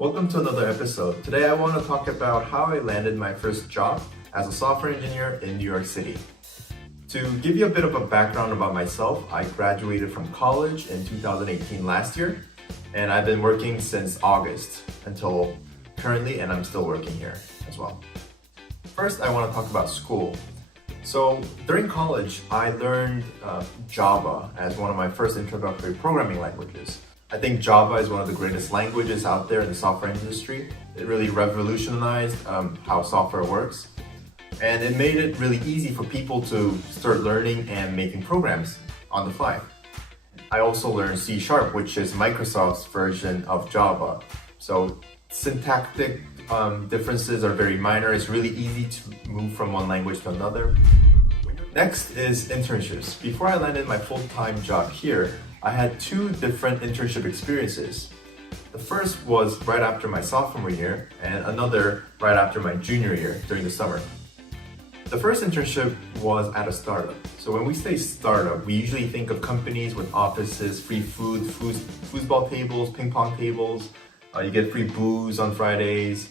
Welcome to another episode. Today I want to talk about how I landed my first job as a software engineer in New York City. To give you a bit of a background about myself, I graduated from college in 2018 last year, and I've been working since August until currently, and I'm still working here as well. First, I want to talk about school. So during college, I learned Java as one of my first introductory programming languages. I think Java is one of the greatest languages out there in the software industry. It really revolutionized how software works. And it made it really easy for people to start learning and making programs on the fly. I also learned C#, which is Microsoft's version of Java. So syntactic differences are very minor. It's really easy to move from one language to another. Next is internships. Before I landed my full-time job here, I had two different internship experiences. The first was right after my sophomore year and another right after my junior year during the summer. The first internship was at a startup. So when we say startup, we usually think of companies with offices, free food, foosball tables, ping pong tables, you get free booze on Fridays.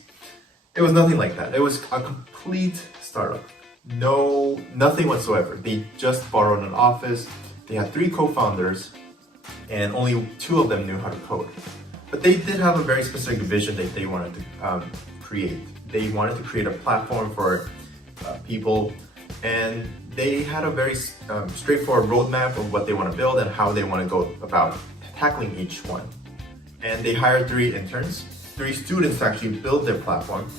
It was nothing like that. It was a complete startup. Nothing whatsoever. They just borrowed an office. They had 3 co-founders and only 2 of them knew how to code. But they did have a very specific vision that they wanted to create. They wanted to create a platform for people, and they had a very straightforward roadmap of what they want to build and how they want to go about tackling each one. And they hired 3 interns, 3 students to actually build their platform,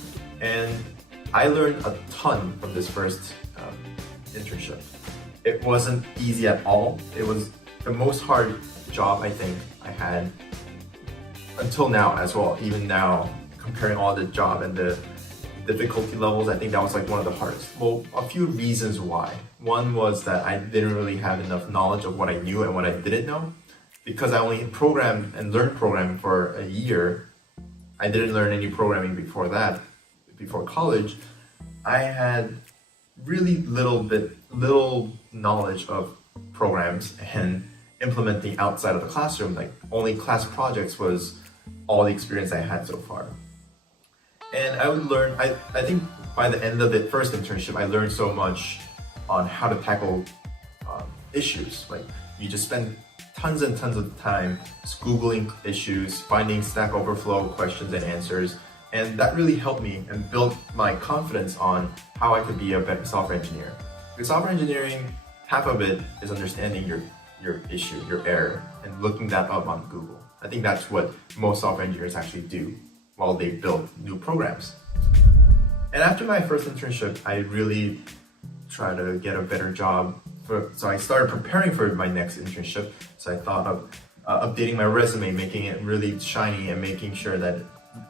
and I learned a ton from this first internship. It wasn't easy at all. It was the most hard job I think I had until now as well. Even now, comparing all the job and the difficulty levels, I think that was like one of the hardest. Well, a few reasons why. One was that I didn't really have enough knowledge of what I knew and what I didn't know. Because I only programmed and learned programming for a year, I didn't learn any programming before that. Before college, I had really little knowledge of programs and implementing outside of the classroom. Like only class projects was all the experience I had so far. And I would learn, I think by the end of the first internship, I learned so much on how to tackle issues. Like you just spend tons and tons of time just Googling issues, finding Stack Overflow questions and answers. And that really helped me and built my confidence on how I could be a better software engineer. Because software engineering, half of it is understanding your issue, your error, and looking that up on Google. I think that's what most software engineers actually do while they build new programs. And after my first internship, I really tried to get a better job. So I started preparing for my next internship. So I thought of updating my resume, making it really shiny and making sure that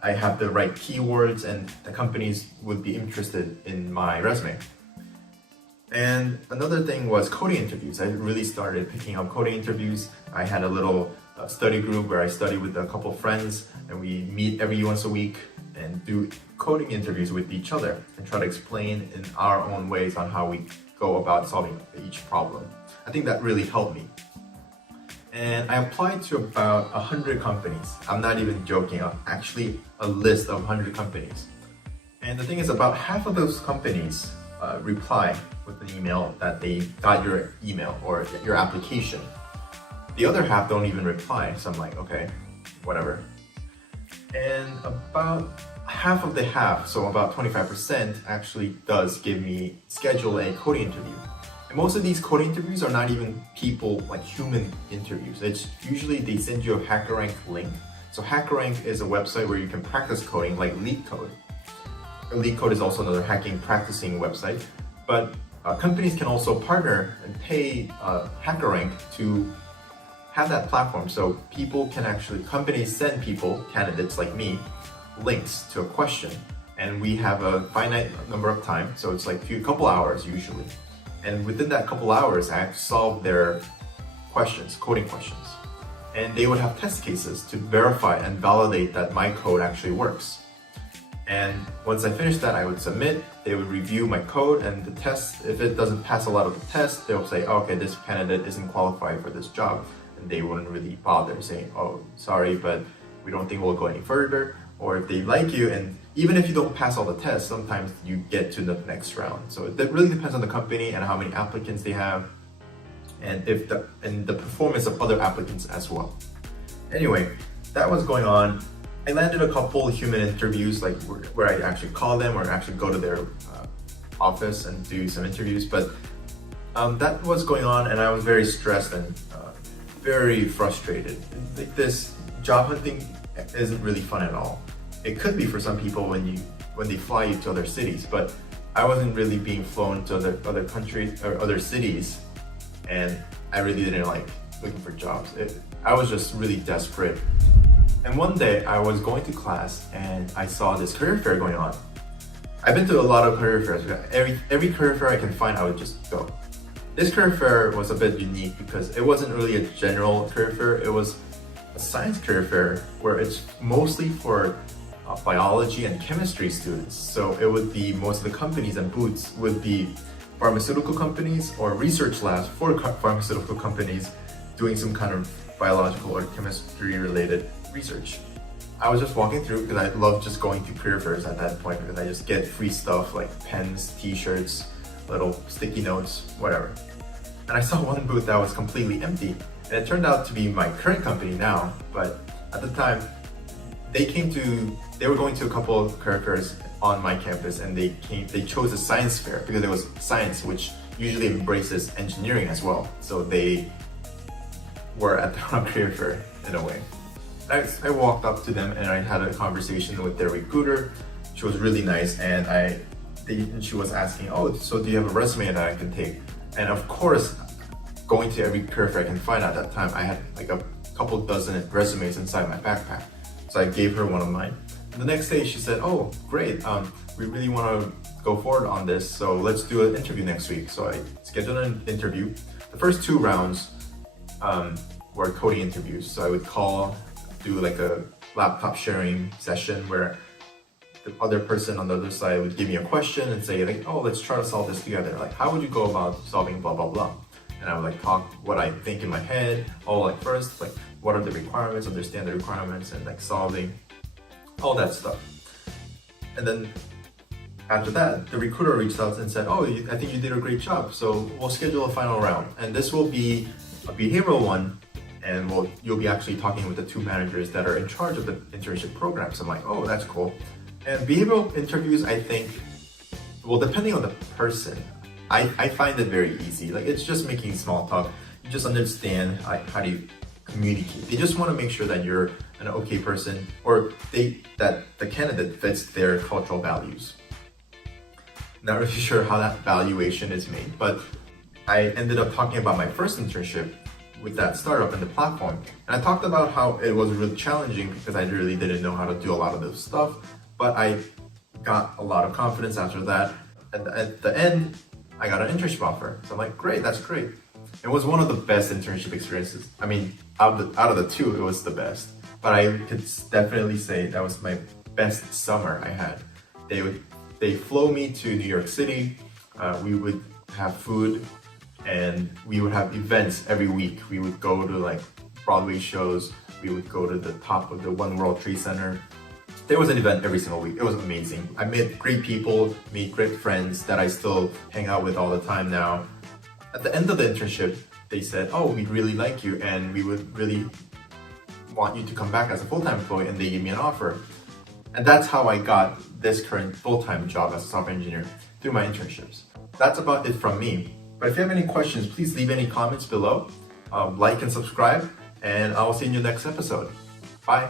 I have the right keywords and the companies would be interested in my resume. And another thing was coding interviews. I really started picking up coding interviews. I had a little study group where I study with a couple friends, and we meet every once a week and do coding interviews with each other and try to explain in our own ways on how we go about solving each problem. I think that really helped me. And I applied to about 100 companies. I'm not even joking, actually a list of 100 companies. And the thing is, about half of those companies reply with an email that they got your email or your application. The other half don't even reply, so I'm like, okay, whatever. And about half of the half, so about 25%, actually does schedule a coding interview. And most of these coding interviews are not even people, like human interviews. It's usually they send you a HackerRank link. So HackerRank is a website where you can practice coding like LeetCode. LeetCode is also another hacking practicing website. But companies can also partner and pay HackerRank to have that platform. So companies send people, candidates like me, links to a question. And we have a finite number of time. So it's like a couple hours usually. And within that couple hours, I have to solve their questions, coding questions. And they would have test cases to verify and validate that my code actually works. And once I finished that, I would submit, they would review my code and the test. If it doesn't pass a lot of the tests, they'll say, oh, okay, this candidate isn't qualified for this job. And they wouldn't really bother saying, oh, sorry, but we don't think we'll go any further. or if they like you, and even if you don't pass all the tests, sometimes you get to the next round. So it really depends on the company and how many applicants they have, and the performance of other applicants as well. Anyway, that was going on. I landed a couple human interviews, like where I actually call them or actually go to their office and do some interviews, but that was going on, and I was very stressed and very frustrated. Like, this job hunting isn't really fun at all. It could be for some people when they fly you to other cities, but I wasn't really being flown to other countries or other cities, and I really didn't like looking for jobs. I was just really desperate. And one day I was going to class and I saw this career fair going on. I've been to a lot of career fairs. Every career fair I can find, I would just go. This career fair was a bit unique because it wasn't really a general career fair. It was a science career fair where it's mostly for biology and chemistry students. So it would be, most of the companies and booths would be pharmaceutical companies or research labs for pharmaceutical companies doing some kind of biological or chemistry related research. I was just walking through because I love just going to career fairs at that point because I just get free stuff like pens, t-shirts, little sticky notes, whatever. And I saw one booth that was completely empty, and it turned out to be my current company now, but at the time they were going to a couple of career fairs on my campus, and they chose a science fair because it was science, which usually embraces engineering as well. So they were at the wrong career fair in a way. I walked up to them and I had a conversation with their recruiter. She was really nice, and she was asking, oh, so do you have a resume that I can take? And of course, going to every career fair I can find at that time, I had like a couple dozen resumes inside my backpack. So I gave her one of mine. The next day she said, oh, great, we really want to go forward on this, so let's do an interview next week. So I scheduled an interview. The first 2 rounds were coding interviews. So I would do like a laptop sharing session where the other person on the other side would give me a question and say like, oh, let's try to solve this together. Like, how would you go about solving blah, blah, blah? And I would like talk what I think in my head, first, like what are the requirements, understand the requirements, and like solving all that stuff. And then after that, the recruiter reached out and said, oh, I think you did a great job. So we'll schedule a final round. And this will be a behavioral one. And you'll be actually talking with the 2 managers that are in charge of the internship program. So I'm like, oh, that's cool. And behavioral interviews, I think, well, depending on the person, I find it very easy. Like, it's just making small talk. You just understand how do you communicate. They just want to make sure that you're an okay person, or that the candidate fits their cultural values. Not really sure how that valuation is made, but I ended up talking about my first internship with that startup and the platform. And I talked about how it was really challenging because I really didn't know how to do a lot of this stuff, but I got a lot of confidence after that. And at the end, I got an internship offer. So I'm like, great, that's great. It was one of the best internship experiences. I mean, out of the 2, it was the best. But I could definitely say that was my best summer I had. They flew me to New York City. We would have food, and we would have events every week. We would go to like Broadway shows. We would go to the top of the One World Trade Center. There was an event every single week. It was amazing. I met great people, made great friends that I still hang out with all the time now. At the end of the internship, they said, oh, we really like you and we would really want you to come back as a full-time employee, and they gave me an offer. And that's how I got this current full-time job as a software engineer, through my internships. That's about it from me. But if you have any questions, please leave any comments below. Like and subscribe, and I will see you in your next episode. Bye.